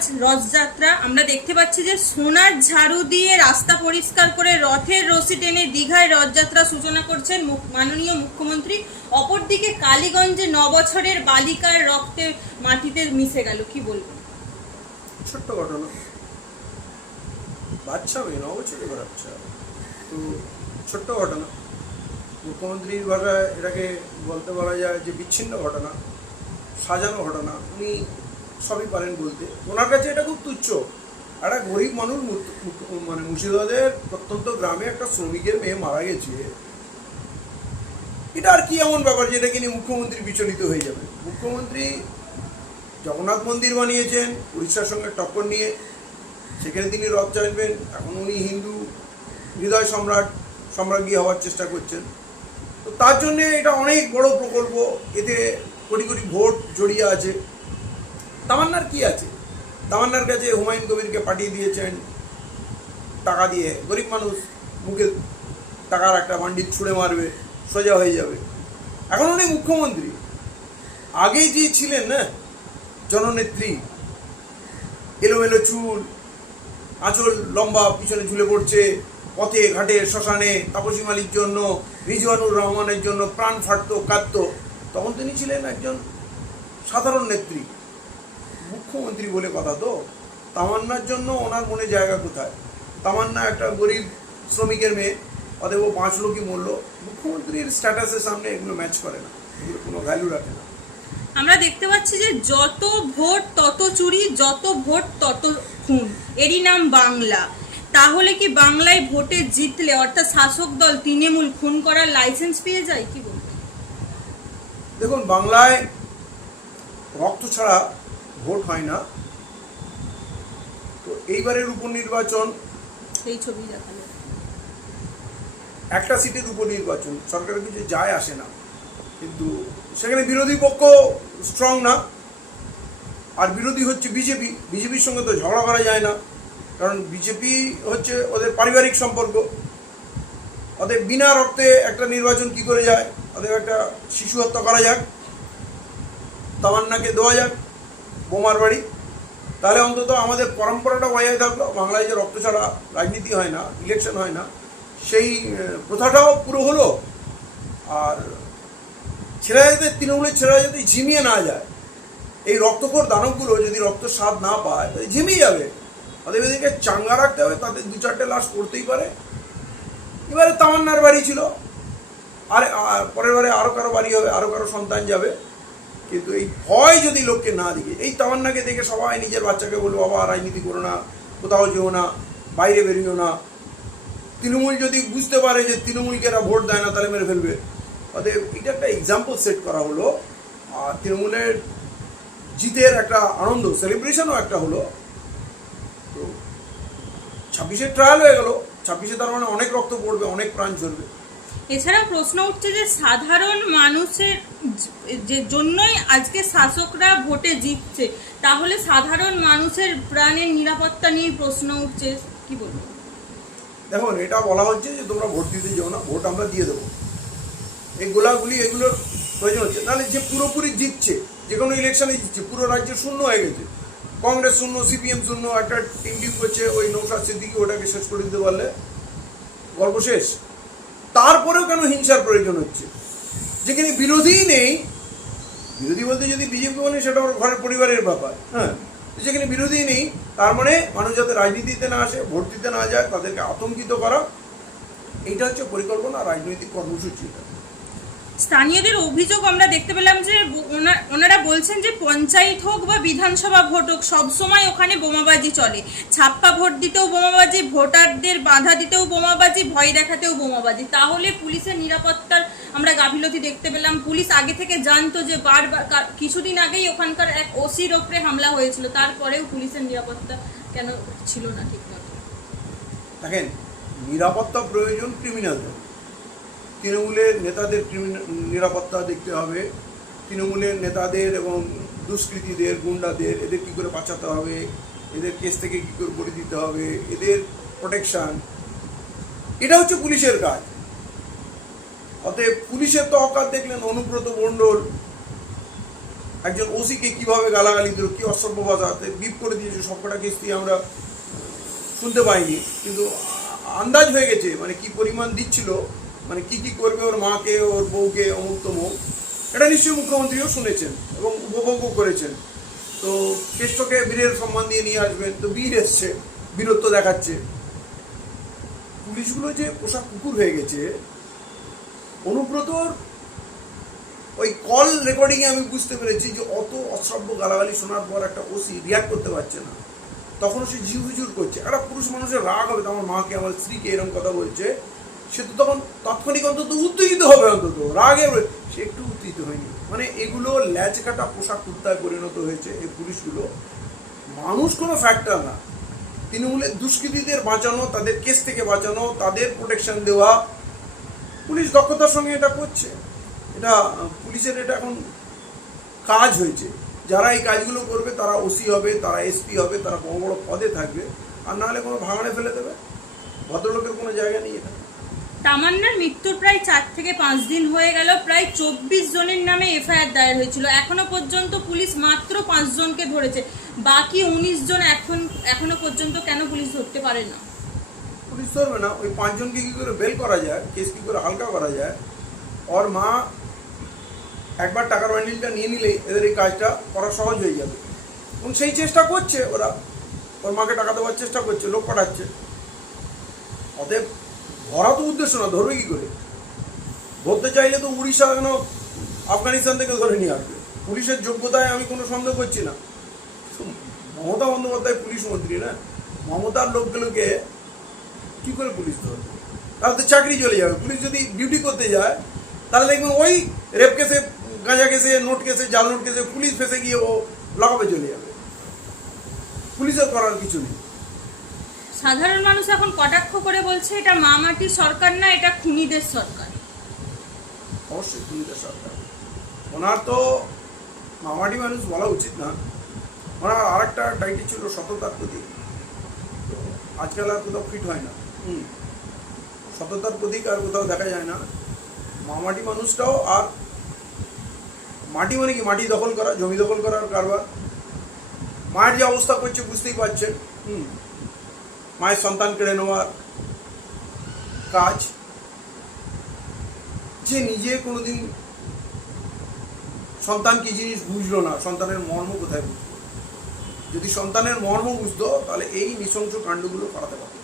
আজ রথযাত্রা। আমরা দেখতে পাচ্ছি যে সোনার ঝাড়ু দিয়ে রাস্তা পরিষ্কার করে রথের রশি টেনে দীঘায় রথযাত্রা সূচনা করছেন মাননীয় মুখ্যমন্ত্রী। অপরদিকে কালীগঞ্জে ন বছরের বালিকার রক্তে মাটিতে মিশে গেল। কি বলব ছোট্ট ঘটনা। বাচ্চা মেয়ে ন বছরের বাচ্চা তো ছোট্ট ঘটনা। মুখ্যমন্ত্রীর ভাষায় এটাকে বলতে বলা যায় যে বিচ্ছিন্ন ঘটনা, সাজানো ঘটনা। উনি সবই পারেন বলতে। ওনার কাছে এটা খুব তুচ্ছ। একটা গরিব মানুষ মানে মুর্শিদাবাদের প্রত্যন্ত গ্রামে একটা শ্রমিকের মেয়ে মারা গেছে। এটা আর কি এমন ব্যাপার যেটাকে নিয়ে মুখ্যমন্ত্রী বিচলিত হয়ে যাবে? মুখ্যমন্ত্রী জগন্নাথ মন্দির বানিয়েছেন, উড়িষ্যার সঙ্গে টক্কর নিয়ে। সেখানে তিনি রথ চাইবেন এখন উনি হিন্দু, হৃদয় সম্রাট, সম্রাজ্ঞী হওয়ার চেষ্টা করছেন। তো তার জন্যে এটা অনেক বড় প্রকল্প। এতে কোটি কোটি ভোট জড়িয়ে আছে। তামান্নার কি আছে? তামান্নার কাছে হুমায়ুন কবিরকে পাঠিয়ে দিয়েছেন টাকা দিয়ে। গরিব মানুষ মুখে টাকার একটা বান্ডিল ছুঁড়ে মারবে, সোজা হয়ে যাবে। এখন উনি মুখ্যমন্ত্রী। আগে যে ছিলেন না জননেত্রী, এলোমেলো চুল, আঁচল লম্বা, পিছনে ঝুলে পড়ছে, পথে, ঘাটে, শ্মশানে তাপসী মালির জন্য, রিজওয়ানুর রহমানের জন্য প্রাণ ফাটতো, কাঁদতো। তখন তিনি ছিলেন একজন সাধারণ নেত্রী। মুখ্যমন্ত্রী বলে কথা তো? তামান্নার জন্য ওনার মনে জায়গা কোথায়? তামান্না একটা গরিব শ্রমিকের মেয়ে অতএব ও বাঁচলো কি মরলো। মুখ্যমন্ত্রীর স্ট্যাটাসের সামনে এগুলো ম্যাচ করে না এগুলো কোনো ভ্যালু রাখে না। আমরা দেখতে পাচ্ছি যে যত ভোট তত চুরি যত ভোট তত খুন। এরই নাম বাংলা। তাহলে কি বাংলায় ভোটে জিতলে অর্থাৎ শাসক দল তৃণমূল খুন করার লাইসেন্স পেয়ে যায়? কি বলব দেখুন বাংলায় রক্ত ছাড়া ভোট হয় না। তো এইবারের উপনির্বাচন এই ছবি দেখাল একটা সিটের উপনির্বাচন সরকারের কিছু যায় আসে না। কিন্তু সেখানে বিরোধী পক্ষ স্ট্রং না। আর বিরোধী হচ্ছে বিজেপি। বিজেপির সঙ্গে তো ঝগড়া করা যায় না। কারণ বিজেপি হচ্ছে ওদের পারিবারিক সম্পর্ক। ওদের বিনা রক্তে একটা নির্বাচন কি করে যায়? ওদের একটা শিশু হত্যা করা যাক। তামান্নাকে দেওয়া যাক। বোমার বাড়ি। তাহলে অন্তত আমাদের পরম্পরাটা বজায় থাকল। বাংলায় যে রক্ত ছাড়া রাজনীতি হয় না ইলেকশন হয় না, সেই প্রথাটাও পুরো হলো। আর ছেড়া যাতে, তৃণমূলের ছেড়া যাতে ঝিমিয়ে না যায়, এই রক্তকর দানবগুলো যদি রক্ত স্বাদ না পায়, তাহলে ঝিমিয়ে যাবে। তাদের এদেরকে চাঙ্গা রাখতে হবে, তাদের দু চারটে লাশ পড়তেই পারে। এবারে তামান্নার বাড়ি ছিল। আর আর পরের বারে আরও কারও বাড়ি হবে আরও কারও সন্তান যাবে। কিন্তু এই ভয় যদি লোককে না দিকে এই তামান্নাকে দেখে সবাই নিজের বাচ্চাকে বলব বাবা, রাজনীতি করো না, কোথাও যেও না, বাইরে বেরিয়েও না। তৃণমূল যদি বুঝতে পারে যে তৃণমূলকে এরা ভোট দেয় না, তাহলে মেরে ফেলবে। অতএব এটা একটা এক্সাম্পল সেট করা হলো। আর তৃণমূলের জিতের একটা আনন্দ সেলিব্রেশনও একটা হলো। তো ছাব্বিশে ট্রায়াল হয়ে গেল। ছাব্বিশে তার মানে অনেক রক্ত পড়বে, অনেক প্রাণ ঝরবে। এছাড়া প্রশ্ন উঠছে যে সাধারণ মানুষের যে জন্যই আজকে শাসকরা ভোটে জিতছে, তাহলে সাধারণ মানুষের প্রাণের নিরাপত্তা নিয়ে প্রশ্ন উঠছে, কি বলব? দেখুন এটা বলা হচ্ছে যে তোমরা ভোট দিতে যাও না, ভোট আমরা দিয়ে দেবো। এই গোলাগুলি, এগুলোর প্রয়োজন হচ্ছে। তাহলে যে পুরোপুরি জিতছে, যে কোনো ইলেকশনে জিতছে, পুরো রাজ্য শূন্য হয়ে গেছে। কংগ্রেস শূন্য, সিপিএম শূন্য, একটা টিম টিম করছে, ওই নৌসাদ সিদ্দিকি ওটাকে শেষ করে দিতে পারলে গল্প শেষ। তারপরেও কেন হিংসার প্রয়োজন হচ্ছে? যেখানে বিরোধীই নেই বিরোধী বলতে যদি বিজেপি বলে, সেটা ওর ঘরের পরিবারের ব্যাপার হ্যাঁ? যেখানে বিরোধী নেই, তার মানে মানুষ যাতে রাজনীতিতে না আসে, ভোট দিতে না যায়, তাদেরকে আতঙ্কিত করা, এইটা হচ্ছে পরিকল্পনা, রাজনৈতিক কর্মসূচি। স্থানীয়দের অভিযোগ আমরা দেখতে পেলাম যে ওনারা বলছেন যে, পঞ্চায়েত হোক বা বিধানসভা ভোট হোক সবসময় ওখানে বোমাবাজি চলে। ছাপ্পা ভোট দিতেও বোমাবাজি, ভোটারদের বাধা দিতেও বোমাবাজি, ভয় দেখাতেও বোমাবাজি। তাহলে পুলিশের নিরাপত্তার আমরা গাফিলতি দেখতে পেলাম। পুলিশ আগে থেকে জানতো যে বারবার কিছুদিন আগেই ওখানকার এক ওসির ওপরে হামলা হয়েছিল। তারপরেও পুলিশের নিরাপত্তা কেন ছিল না ঠিকমতো? দেখেন, নিরাপত্তা প্রয়োজন ক্রিমিনালদের তৃণমূলের নেতাদের নিরাপত্তা দেখতে হবে। তৃণমূলের নেতাদের এবং দুষ্কৃতীদের, গুন্ডাদের, এদের কী করে বাঁচাতে হবে? এদের কেস থেকে কী করে করে দিতে হবে? এদের প্রোটেকশন এটা হচ্ছে পুলিশের কাজ। অতএব পুলিশের তো অকাত দেখলেন অনুব্রত মণ্ডল। একজন ওসিকে কীভাবে গালাগালি দিল, কি অসভ্য ভাষাতে বিপ করে দিয়েছে, সবকটা কিস্তি আমরা শুনতে পাইনি। কিন্তু আন্দাজ হয়ে গেছে মানে কি পরিমাণ দিচ্ছিল মানে কি কি করবে ওর মাকে, ওর বউকে অমুক তমুক এটা নিশ্চয়ই মুখ্যমন্ত্রীও শুনেছেন এবং উপভোগও করেছেন। তো কেষ্টকে বীরের সম্মান দিয়ে নিয়ে আসবেন, তো বীর এসছে, বীরত্ব দেখাচ্ছে। পুলিশগুলো যে পোশাক কুকুর হয়ে গেছে অনুব্রতর ওই কল রেকর্ডিংয়ে আমি বুঝতে পেরেছি যে অত অশ্রাব্য গালাগালি শোনার পর একটা ওসি রিয়াক্ট করতে পারছে না। তখন সে হুজুর করছে। একটা পুরুষ মানুষের রাগ হবে আমার মাকে, আমার স্ত্রীকে এরকম কথা বলছে। সে তো তখন তাৎক্ষণিক অন্তত উত্তেজিত হবে অন্তত, রাগে সে একটু উত্তেজিত হয়নি। মানে এগুলো ল্যাচ কাটা পোশাক কুর্তায় পরিণত হয়েছে এই পুলিশগুলো মানুষ কোনো ফ্যাক্টর না। তৃণমূলের দুষ্কৃতীদের বাঁচানো, তাদের কেস থেকে বাঁচানো, তাদের প্রোটেকশন দেওয়া পুলিশ দক্ষতার সঙ্গে এটা করছে। এটা, পুলিশের এটা এখন কাজ হয়েছে। যারা এই কাজগুলো করবে, তারা ওসি হবে, তারা এসপি হবে, তারা বড় বড় পদে থাকবে। আর না হলে কোনো ভাঙাড়ে ফেলে দেবে। ভদ্রলোকের কোনো জায়গা নেই এটা। তামান্নার মৃত্যুর প্রায় চার থেকে পাঁচ দিন হয়ে গেল। প্রায় চব্বিশ জনের নামে এফআইআর দায়ের হয়েছিল। এখনও পর্যন্ত পুলিশ মাত্র পাঁচ জনকে ধরেছে। বাকি উনিশ জন এখন, এখনও পর্যন্ত কেন পুলিশ ধরতে পারে না? পুলিশ ধরবে না, ওই পাঁচজনকে কী করে বেল করা যায়, কেস কী করে হালকা করা যায়? ওর মা একবার টাকার বান্ডিলটা নিয়ে নিলেই এদের এই কাজটা করা সহজ হয়ে যাবে। এবং সেই চেষ্টা করছে ওরা। ওর মাকে টাকা দেওয়ার চেষ্টা করছে, লোক পাঠাচ্ছে। অতএব ধরা তো উদ্দেশ্য না, ধরবে কি করে? ধরতে চাইলে তো উড়িষ্যা কেন আফগানিস্তান থেকে ধরে নিয়ে আসবে? পুলিশের যোগ্যতায় আমি কোনো সন্দেহ করছি না। মমতা বন্দ্যোপাধ্যায় পুলিশ মন্ত্রী না? মমতার লোকগুলোকে কি করে পুলিশ ধরবে? তাহলে তো চাকরি চলে যাবে। পুলিশ যদি ডিউটি করতে যায় তাহলে দেখবেন ওই রেপ কেসে গাঁজা কেসে নোট কেসে জাল নোট কেসে পুলিশ ফেসে গিয়ে ও লাগাবে চলে যাবে। পুলিশের করার কিছু নেই। সাধারণ মানুষ এখন কটাক্ষ করে বলছে এটা মামাটির সরকার না এটা খুনিদের সরকার। অবশ্যই পুলিশের সরকার। ওনার তো মামাটি মানুষ বলা উচিত না। ওনার আর একটা টাইটেল ছিল সততার প্রতি আজকাল আর কোথাও ফিট হয় না। সততার প্রতীক আর কোথাও দেখা যায় না। মামাটি মানুষটাও আর মাটি মানে কি? মাটি দখল করা, জমি দখল করার কারবার। মায়ের যে অবস্থা করছে বুঝতেই পারছেন। হুম। মায়ের সন্তান কেড়ে নেওয়ার কাজ। যে নিজে কোনোদিন সন্তান কি জিনিস বুঝলো না? সন্তানের মর্ম কোথায় বুঝলো? যদি সন্তানের মর্ম বুঝতো, তাহলে এই নৃশংস কাণ্ডগুলো করাতে পারত।